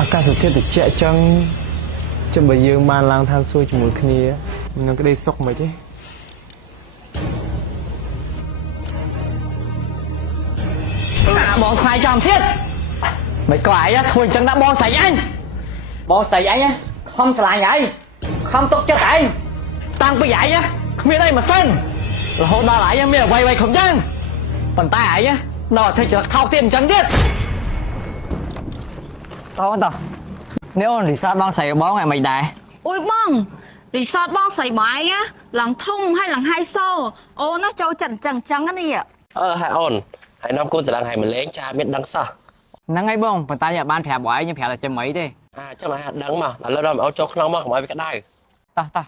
អាកាសធាតុត្រជាក់ចឹងចាំបើយើងបានឡើងឋានសួគ៌ជាមួយគ្នានឹងក្តីសុខមិនទេបងថ្លៃចំទៀតមិនក្លាយធ្វើអញ្ចឹងណាបងស្រីអញបងស្រីអញខំស្រឡាញ់ឯងខំទុកចិត្តឯងតាំងពីឯងគ្មានអីម៉ាស៊ីនរហូតដល់ឯងមានអ្វីៗគ្រប់យ៉ាងប៉ុន្តែឯងនៅតែធ្វើចរិតថោកទៀតអញ្ចឹងទៀតតោះនេះអូនរីសតបងស្រីបងឯងមិនដែរអូយបងរីសតបងស្រីបងឯងឡើងធំហើយឡើងហៃសូអូនណាចូលចិត្តអញ្ចឹងនេះហើយអូនហើយនាំគូតឡើងហើយម្លេងចាមានដឹងសោះហ្នឹងហើយបងប៉ុន្តែខ្ញុំបានប្រាប់បងឯងខ្ញុំប្រាប់តែចាំអីទេចាំឲ្យដឹងមកឥឡូវដល់អូនចូលក្នុងមកកុំឲ្យវាក្តៅតោះ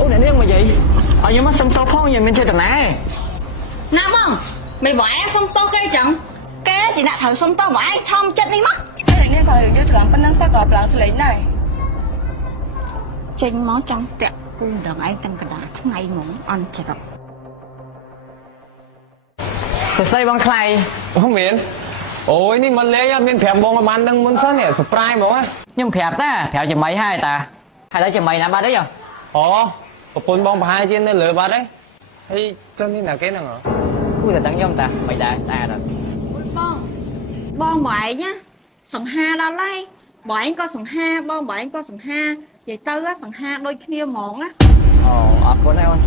អូននេះមកយាយឲ្យខ្ញុំមកសុំតោផងខ្ញុំមានចេតនាណាបងមិនបងឯងសុំតោគេចឹងគេជាអ្នកត្រូវសុំតោបងឯងឆំចិត្តនេះមកតែនេះក៏យើងច្រឡំប៉ុណ្ណឹងសោះក៏ប្លង់ស្លេងដែរចេញមកចង់តាក់គូដល់ឯងទាំងកណ្ដាលថ្ងៃហ្មងអន់ច្រកសរសៃបងថ្លៃអូមានអូយនេះមិនលេងមានប្រាប់បងឲ្យបានដឹងមុនសិននេះ surprise ហ្មងខ្ញុំប្រាប់តាប្រាប់ជាមីហើយតាហើយដល់ជាមីណាបាត់អីអូប្រពន្ធបងប្រហែលជានៅលើបាត់ហើយហើយចុះនេះណាគេហ្នឹងហ៎គួរតែដឹងខ្ញុំតាមិនដែរស្អាតអត់អូយបងឯងសង្ហាដល់ហើយបងឯងក៏សង្ហាបងឯងក៏សង្ហានិយាយទៅសង្ហាដូចគ្នាហ្មងណាអូអរគុណហើយអូន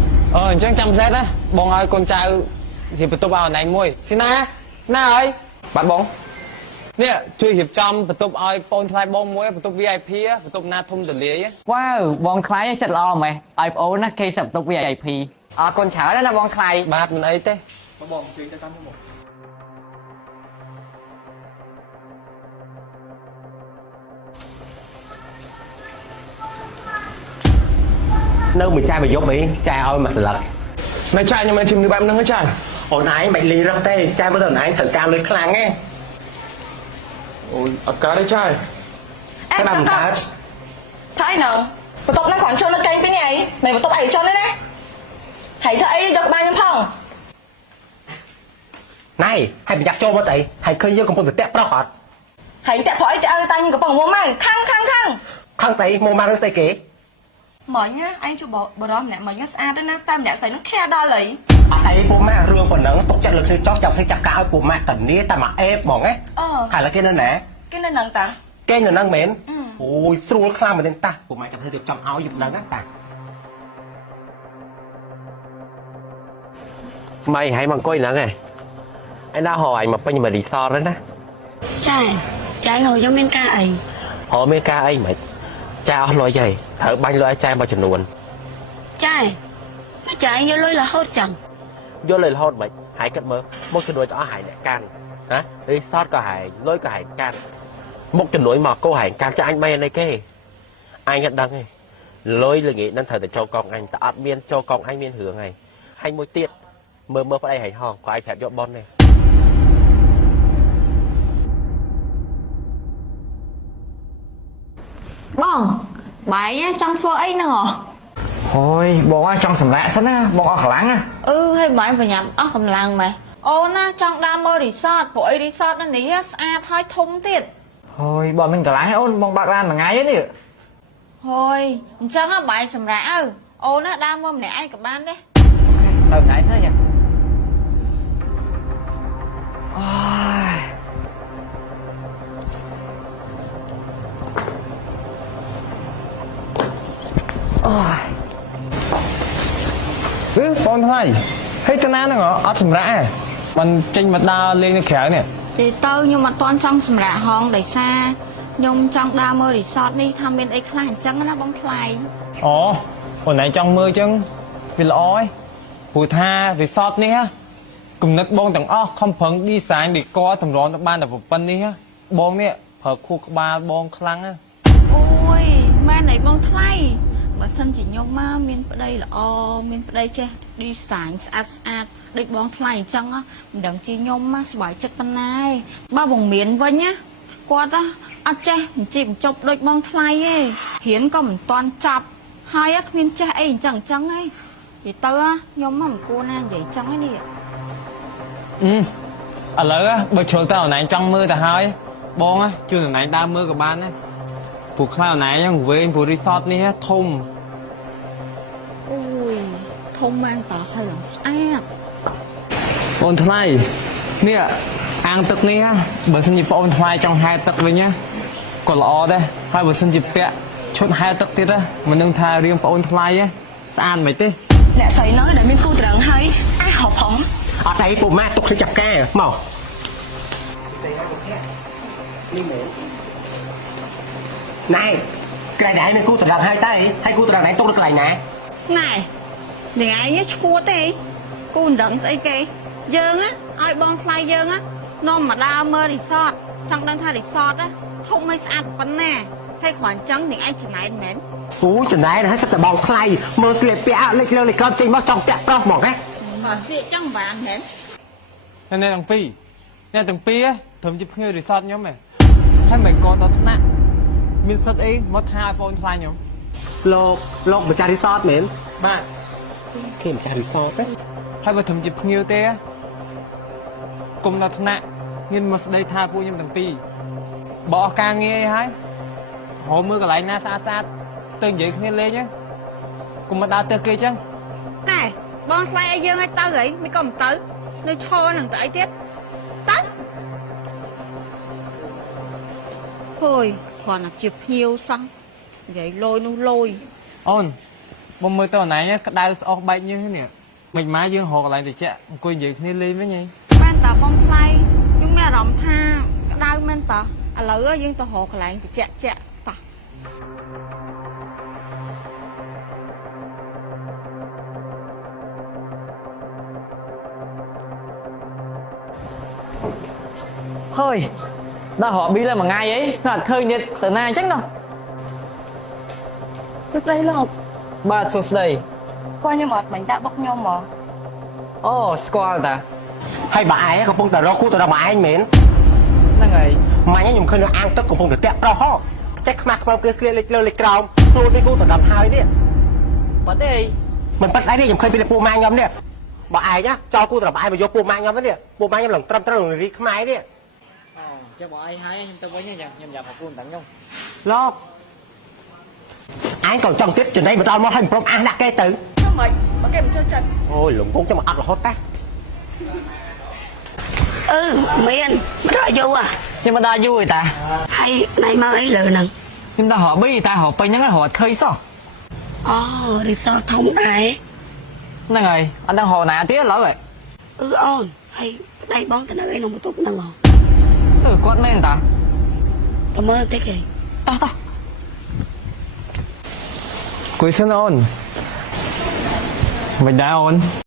អញ្ចឹងចាំសេតណាបងឲ្យកូនចៅរៀបបន្ទប់ឲ្យណៃមួយស៊ីណាហើយបាទបងនេះជួយរៀបចំបន្ទប់ឲ្យបងថ្លៃបងមួយបន្ទប់ VIP បន្ទប់ណាធំទលាយវ៉ាវបងថ្លៃចិត្តល្អមែនឲ្យបងអូនណាគេសិបបន្ទប់ VIP អរគុណច្រើនណាបងថ្លៃបាទមិនអីទេបងជួយទៅតាមមកនៅមួយចាយមកយប់អីចាយឲ្យមកស្លឹកមិនចាយខ្ញុំមិនជំនឿបែបហ្នឹងទេចាយអូនឯងមិនលីរឹកទេចាយមើលទៅអូនឯងត្រូវការលុយខ្លាំងទេអូយអត់កើតទេចាយស្ដាប់កើតថៃណងបន្ទប់ហ្នឹងគ្រាន់ចូលនៅកែងពីនេះអីមិនបន្ទប់ឯងចូលទេណាហើយធ្វើអីយកក្បាលខ្ញុំផងណៃហើយប្រយ័ត្នចូលមកទៅហើយឃើញយើងកំពុងតែតាក់ប្រុសអត់ហើយតាក់ប្រុសអីតាក់ឲ្យតាញកំពុងមកម៉ៅខាងខាងស្អីមកម៉ៅឬស្អីគេមិញណាអញជួបបរមម្នាក់មិញស្អាតទេណាតែម្នាក់ស្អីនោះខែដល់ហើយអត់អីពួកម៉ាក់រឿងប៉ុណ្ណឹងទុកចិត្តលើកធ្វើចោះចាំឲ្យចាក់ការឲ្យពួកម៉ាក់កណ្នីតែមកអេបហ្មងណាហើយឡើយគេនៅណាគេនៅហ្នឹងតាគេនៅហ្នឹងមែនអូយស្រួលខ្លាំងមែនទេតាពួកម៉ាក់ចាំធ្វើរៀបចំឲ្យយប់ហ្នឹងណាតាស្មៃហើយមកអង្គុយហ្នឹងឯងឯណាហៅអញមកពេញមករីសតហ្នឹងណាចាយហៅខ្ញុំមានការអីមានការអីមិនចាអស់លុយហើយត្រូវបាញ់លុយឲ្យចាយមួយចំនួនចាយយកលុយរហូតចឹងយកលុយរហូតមិនហើយគិតមើលមកចំនួនទៅអស់ហើយអ្នកកាន់ណារីសតក៏ហើយលុយក៏ហើយកាន់មកចំនួនមកគោហើយកាន់ចាអញមិនអីគេអញក៏ដឹងហើយលុយល្ងាចហ្នឹងត្រូវតែចូលកងអញតែអត់មានចូលកងអញមានរឿងហើយមួយទៀតមើលប្តីហើយហងក៏ឯងប្រាប់យកប៉ុនទេបងបាយចង់ធ្វើអីហ្នឹងហ៎អូយបងចង់សម្រាកសិនណាបងអស់កម្លាំងណាហើយបាយប្រញាប់អស់កម្លាំងម៉េចអូនណាចង់ដើរមើលរីសតព្រោះអីរីសតនេះស្អាតហើយធំទៀតអូយបងមិនកម្លាំងទេអូនបងបាក់ឡានមួយថ្ងៃនេះហើយអញ្ចឹងបាយសម្រាកអូនណាដើរមើលម្នាក់ឯងក៏បានដែរទៅម្នាក់ឯងសិនចាបងថ្លៃហើយតាណាហ្នឹងអត់សម្រាប់មិនចេញមកដើរលេងនៅក្រៅនេះទីទៅខ្ញុំអត់ទាន់ចង់សម្រាប់ហងដោយសារខ្ញុំចង់ដើរមើលរីសតនេះថាមានអីខ្លះអញ្ចឹងណាបងថ្លៃអូនឯងចង់មើលអញ្ចឹងវាល្អហើយព្រោះថារីសតនេះគំនិតបងទាំងអស់ខំប្រឹង design ឌីកតម្រាំទៅបានតែប៉ុណ្្នេះបងនេះប្រើខួរក្បាលបងខ្លាំងណាអូយម៉ែណៃបងថ្លៃបើសិនជាខ្ញុំមកមានប្តីល្អមានប្តីចេះ design ស្អាតដូចបងថ្លៃអញ្ចឹងមិនដឹងជាខ្ញុំសប្បាយចិត្តប៉ុណ្ណាឯងបើបងមានវិញណាគាត់អត់ចេះបញ្ជីបញ្ចប់ដូចបងថ្លៃទេរៀនក៏មិនទាន់ចប់ហើយគ្មានចេះអីអញ្ចឹងឯងនិយាយទៅខ្ញុំមិនគួរណានិយាយអញ្ចឹងឯនេះ ឥឡូវបើជ្រុលទៅអនឡាញចង់មើលទៅហើយបងជួយអនឡាញដើរមើលក៏បានដែរពួកខ្លះអនឡាញហ្នឹងវែងពួក resort នេះធំ អូយធំមែនតើហើយស្អាត អូនថ្លៃនេះអាងទឹកនេះបើសិនជាបងអូនថ្លៃចង់ហែទឹកវិញក៏ល្អដែរហើយបើសិនជាពាក់ឈុតហែទឹកទៀតមិននឹងថារៀងបងអូនថ្លៃស្អាតមិនទេ អ្នកស្រីនោះដែលមានគូត្រឹងហើយអាចហៅផង អត់អីពូម៉ាទុកខ្ញុំចាប់ការមកណែកន្លែងណាមានគូត្រង់ហើយតែហើយគូត្រង់ណាទុកនៅកន្លែងណា ណែយ៉ាងឯងឈួតទេគូមិនដឹងស្អីគេយើងឲ្យបងថ្លៃយើងនាំមកដើរមើលរីសតចង់ដឹងថារីសតធំហើយស្អាតប៉ុណ្ណាហើយគ្រាន់ចឹងនឹងឯងចំណែកមែន ពូចំណែនហើយគិតតែបងថ្លៃមើលស្លៀកពាក់លេខលើលេខក្រោមចេញមកចង់តាក់ប្រុសហ្មងណា បើស្លៀកចឹងបានមែន អ្នកទាំងពីរអ្នកទាំងពីរត្រឹមជាភ្ញៀវ resort ខ្ញុំឯងហើយមិនក៏ដល់ថ្នាក់មានសិទ្ធអីមកថាឲ្យបងអូនថ្លៃខ្ញុំ លោកម្ចាស់រីសតមែន បាទ គេម្ចាស់រីសតទេ ហើយបើត្រឹមជាភ្ញៀវទេគុំដល់ថ្នាក់មានមកស្ដីថាពួកខ្ញុំទាំងពីរបើអស់ការងារអីហើយហៅមើលកន្លែងណាស្អាតស្អាតទៅនិយាយគ្នាលេងគុំមកដើរទៅគេចឹង ណែបងថ្លៃឲ្យយើងឲ្យទៅហីមិនក៏មិនទៅនៅឈរនឹងទៅអីទៀតទៅហួយគ្រាន់តែជាភ្ញៀវសោះនិយាយលយនោះលយ អូនបងមើលទៅអនឡាញក្តៅស្អុះបែកញើសនេះមិនម៉ាយើងរកកន្លែងតិចអង្គុយនិយាយគ្នាលេងវិញហី បានតើបងថ្លៃខ្ញុំមានអារម្មណ៍ថាក្តៅមែនតើឥឡូវយើងទៅរកកន្លែងតិចតោះ hơi đã họ bi lên mà ngay ấy là khơi nhiệt từ nay chắc đâu សួស្តីលោក ba số đây គាត់ខ្ញុំអត់បាញ់ដាក់បុកខ្ញុំហ្មង ô squall ta ហើយបើឯងកំពុងតែរកគូត្រង់មកឯងមែន là ngày ម៉ាញ់ខ្ញុំឃើញនៅអាងទឹកកំពុងតែតាក់ប្រុសហ៎ចេះខ្មាស់ខ្មៅគឺស្លៀកលេខលើលេខក្រោមខ្លួនមានគូត្រង់ហើយនេះ bật đi មិនប៉ិតអីទេខ្ញុំឃើញពីពូម៉ាខ្ញុំនេះបើឯងចោលគូត្រង់ឯងមកយកពូម៉ាខ្ញុំនេះពូម៉ាខ្ញុំឡើងត្រឹមត្រូវនឹងរីកខ្មែរនេះ cho bọn ai hay nhưng tôi với nhau nhầm nhập vào cuốn tặng nhau លោកឯងក៏ចង់ទៀតចំណេញមកដល់មកឲ្យព្រមអះដាក់គេទៅ ខ្ញុំមិនបើគេមិនចូលចិត្ត អូយលំពងចាំមកអត់រហូតតា មានមិនរកយូរ nhưng mà đa vui ta ហើយណៃមកអីលើនឹង nhưng ta họ bi ta họ pin những họ khơi sao អូរីសតធំដែរ là ngày anh đang họ nè tía lỡ vậy អូនហើយប្តីបងទៅនៅឯក្នុងបន្ទប់ហ្នឹងហ៎ con men ta ទៅមើលតិចគេ ta ta គួយសិនអូនមិនដែរអូន